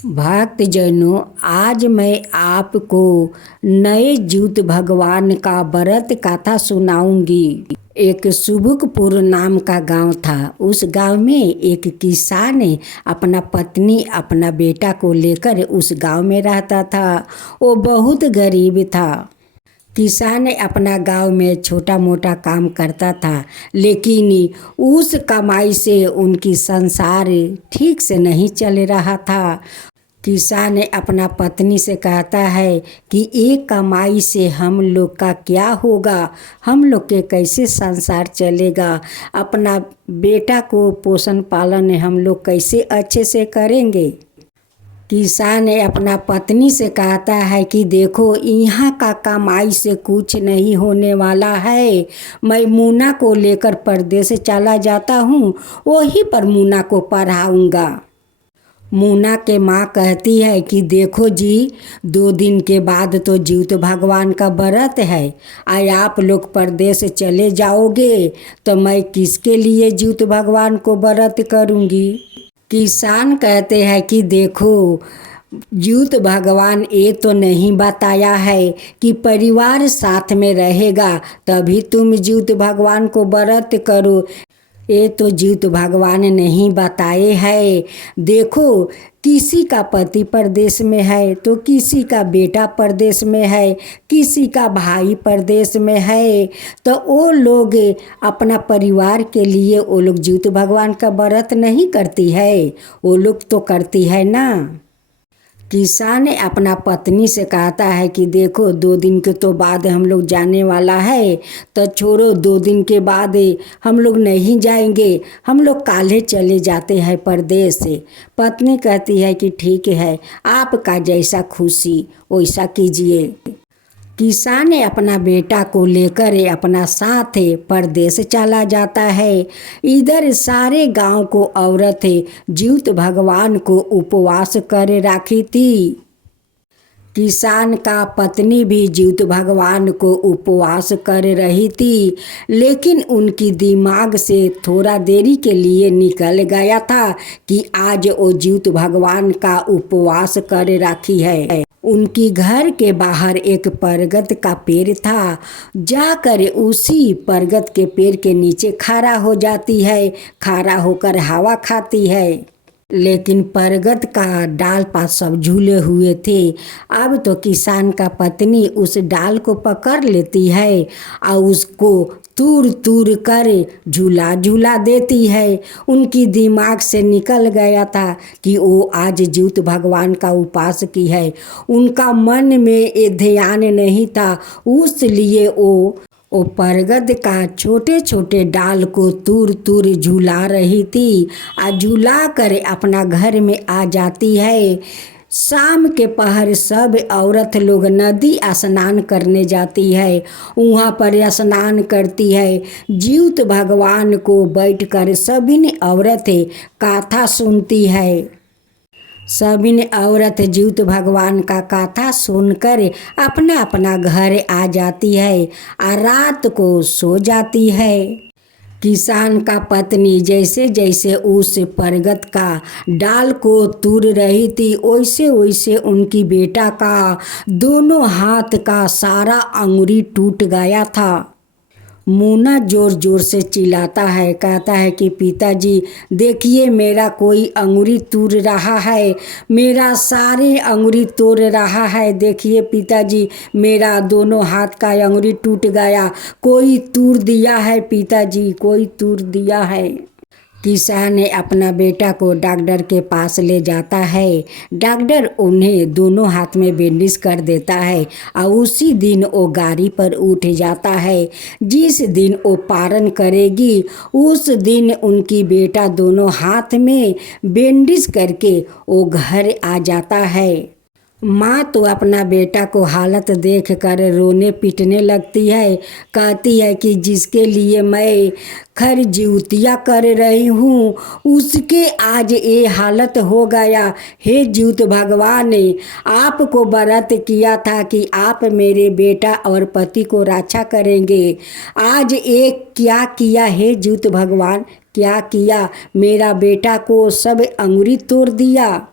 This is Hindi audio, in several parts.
भक्तजनों, आज मैं आपको नए ज्यूत भगवान का व्रत कथा सुनाऊंगी। एक सुबुकपुर नाम का गांव था। उस गांव में एक किसान अपना पत्नी अपना बेटा को लेकर उस गांव में रहता था। वो बहुत गरीब था। किसान अपना गांव में छोटा मोटा काम करता था, लेकिन उस कमाई से उनकी संसार ठीक से नहीं चल रहा था। किसान अपना पत्नी से कहता है कि एक कमाई से हम लोग का क्या होगा, हम लोग के कैसे संसार चलेगा, अपना बेटा को पोषण पालन हम लोग कैसे अच्छे से करेंगे। किसान अपना पत्नी से कहता है कि देखो, यहाँ का कमाई से कुछ नहीं होने वाला है। मैं मुन्ना को लेकर परदेश चला जाता हूँ, वहीं पर मुन्ना को पढ़ाऊँगा। मुन्ना के माँ कहती है कि देखो जी, 2 दिन के बाद तो ज्यूत भगवान का व्रत है। आप लोग परदेश चले जाओगे तो मैं किसके लिए ज्यूत भगवान को व्रत करूँगी। किसान कहते हैं कि देखो, ज्यूत भगवान ये तो नहीं बताया है कि परिवार साथ में रहेगा तभी तुम ज्यूत भगवान को व्रत करो। ये तो ज्यूत भगवान नहीं बताए है। देखो, किसी का पति परदेश में है तो किसी का बेटा परदेश में है, किसी का भाई परदेश में है, तो वो लोग अपना परिवार के लिए वो लोग ज्यूत भगवान का व्रत नहीं करती है, वो लोग तो करती है ना। किसान अपना पत्नी से कहता है कि देखो, 2 दिन के तो बाद हम लोग जाने वाला है, तो छोड़ो, 2 दिन के बाद हम लोग नहीं जाएंगे, हम लोग काल्हे चले जाते हैं परदेश से। पत्नी कहती है कि ठीक है, आपका जैसा खुशी वैसा कीजिए। किसान अपना बेटा को लेकर अपना साथ परदेश चला जाता है। इधर सारे गांव को औरत ज्यूत भगवान को उपवास कर रखी थी। किसान का पत्नी भी ज्यूत भगवान को उपवास कर रही थी, लेकिन उनकी दिमाग से थोड़ा देरी के लिए निकल गया था कि आज वो ज्यूत भगवान का उपवास कर रखी है। उनकी घर के बाहर एक बरगद का पेड़ था। जाकर उसी बरगद के पेड़ के नीचे खड़ा हो जाती है, खड़ा होकर हवा खाती है। लेकिन बरगद का डाल पात सब झूले हुए थे। अब तो किसान का पत्नी उस डाल को पकड़ लेती है और उसको तूर तूर कर झूला झूला देती है। उनकी दिमाग से निकल गया था कि वो आज ज्यूत भगवान का उपास की है। उनका मन में ये ध्यान नहीं था, उसलिए वो बरगद का छोटे छोटे डाल को तूर तूर झूला रही थी। झूला कर अपना घर में आ जाती है। शाम के पहर सब औरत लोग नदी स्नान करने जाती है। वहाँ पर स्नान करती है। ज्यूत भगवान को बैठकर सभी ने औरतें कथा सुनती है। सभी ने औरत ज्यूत भगवान का कथा सुनकर अपना अपना घर आ जाती है और रात को सो जाती है। किसान का पत्नी जैसे जैसे उस बरगद का डाल को तूर रही थी, वैसे वैसे उनकी बेटा का दोनों हाथ का सारा अंगुरी टूट गया था। मुन्ना जोर जोर से चिल्लाता है, कहता है कि पिताजी देखिए, मेरा कोई अंगुरी तोड़ रहा है, मेरा सारे अंगुरी तोड़ रहा है। देखिए पिताजी, मेरा दोनों हाथ का अंगुरी टूट गया, कोई तोड़ दिया है पिताजी, कोई तोड़ दिया है। किसान अपना बेटा को डॉक्टर के पास ले जाता है। डॉक्टर उन्हें दोनों हाथ में बैंडेज कर देता है और उसी दिन वो गाड़ी पर उठ जाता है। जिस दिन वो पारण करेगी उस दिन उनकी बेटा दोनों हाथ में बैंडेज करके वो घर आ जाता है। माँ तो अपना बेटा को हालत देख कर रोने पीटने लगती है। कहती है कि जिसके लिए मैं खर ज्यूतिया कर रही हूँ उसके आज ये हालत हो गया। हे ज्यूत भगवान ने आपको व्रत किया था कि आप मेरे बेटा और पति को रक्षा करेंगे, आज एक क्या किया हे ज्यूत भगवान, क्या किया, मेरा बेटा को सब अंगुरी तोड़ दिया।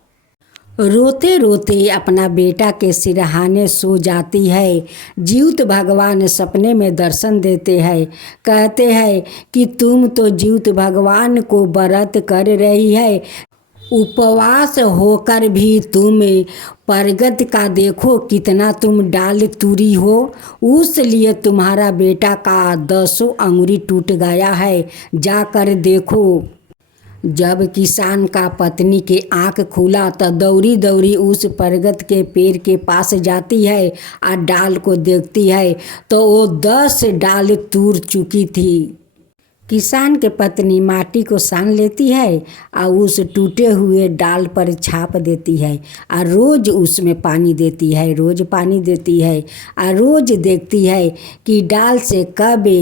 रोते रोते अपना बेटा के सिरहाने सो जाती है। जीउत भगवान सपने में दर्शन देते हैं, कहते हैं कि तुम तो जीउत भगवान को व्रत कर रही है, उपवास होकर भी तुम परगत का देखो कितना तुम डाल तुरी हो, उस लिए तुम्हारा बेटा का 10 अंगुरी टूट गया है, जाकर देखो। जब किसान का पत्नी के आँख खुला तो दौड़ी दौड़ी उस परगत के पेड़ के पास जाती है और डाल को देखती है तो वो 10 डाल तूर चुकी थी। किसान के पत्नी माटी को सान लेती है और उस टूटे हुए डाल पर छाप देती है और रोज़ उसमें पानी देती है, रोज़ पानी देती है और रोज़ देखती है कि डाल से कब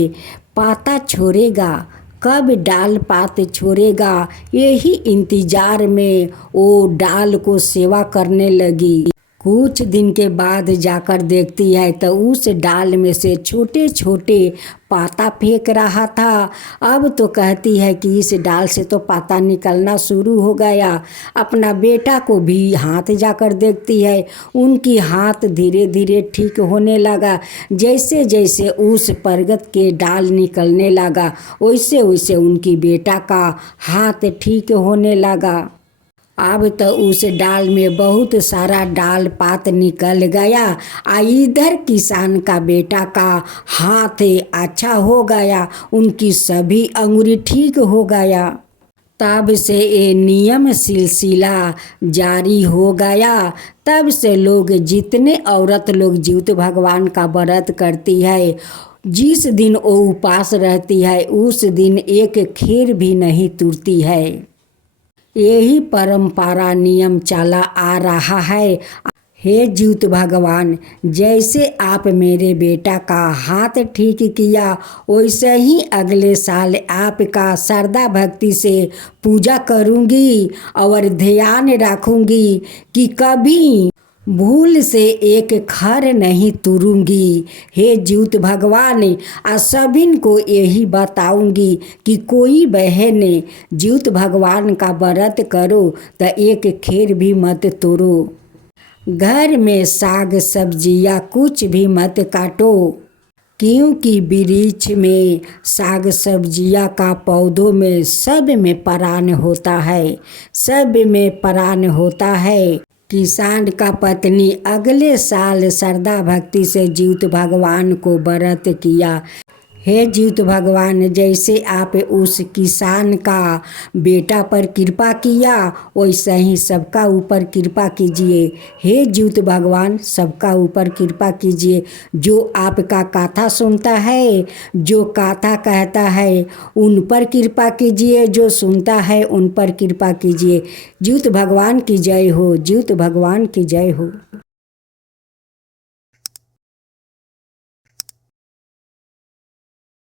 पाता छोड़ेगा, कब डाल पात छोड़ेगा। यही इंतज़ार में वो डाल को सेवा करने लगी। कुछ दिन के बाद जाकर देखती है तो उस डाल में से छोटे छोटे पाता फेंक रहा था। अब तो कहती है कि इस डाल से तो पाता निकलना शुरू हो गया। अपना बेटा को भी हाथ जाकर देखती है, उनकी हाथ धीरे धीरे ठीक होने लगा। जैसे जैसे उस परगत के डाल निकलने लगा वैसे वैसे उनकी बेटा का हाथ ठीक होने लगा। अब तो उस डाल में बहुत सारा डाल पात निकल गया। इधर किसान का बेटा का हाथ अच्छा हो गया, उनकी सभी अंगुरी ठीक हो गया। तब से ये नियम सिलसिला जारी हो गया। तब से लोग जितने औरत लोग जीउत भगवान का व्रत करती है, जिस दिन वो उपास रहती है उस दिन एक खीर भी नहीं तुरती है। यही परंपरा नियम चला आ रहा है। हे जीउत भगवान, जैसे आप मेरे बेटा का हाथ ठीक किया वैसे ही अगले साल आपका श्रद्धा भक्ति से पूजा करूंगी और ध्यान रखूंगी कि कभी भूल से एक खर नहीं तुरूंगी। हे जीउत भगवान, सभिन को यही बताऊंगी कि कोई बहन जीउत भगवान का व्रत करो तो एक खीर भी मत तोड़ो। घर में साग सब्जियां कुछ भी मत काटो, क्योंकि वृक्ष में साग सब्जियां का पौधों में सब में प्राण होता है, सब में प्राण होता है। किसान का पत्नी अगले साल श्रद्धा भक्ति से जीउत भगवान को व्रत किया। हे जीउत भगवान, जैसे आप उस किसान का बेटा पर कृपा किया वैसे ही सबका ऊपर कृपा कीजिए। हे जीउत भगवान, सबका ऊपर कृपा कीजिए। जो आपका कथा सुनता है, जो कथा कहता है उन पर कृपा कीजिए, जो सुनता है उन पर कृपा कीजिए। जीउत भगवान की जय हो, जीउत भगवान की जय हो।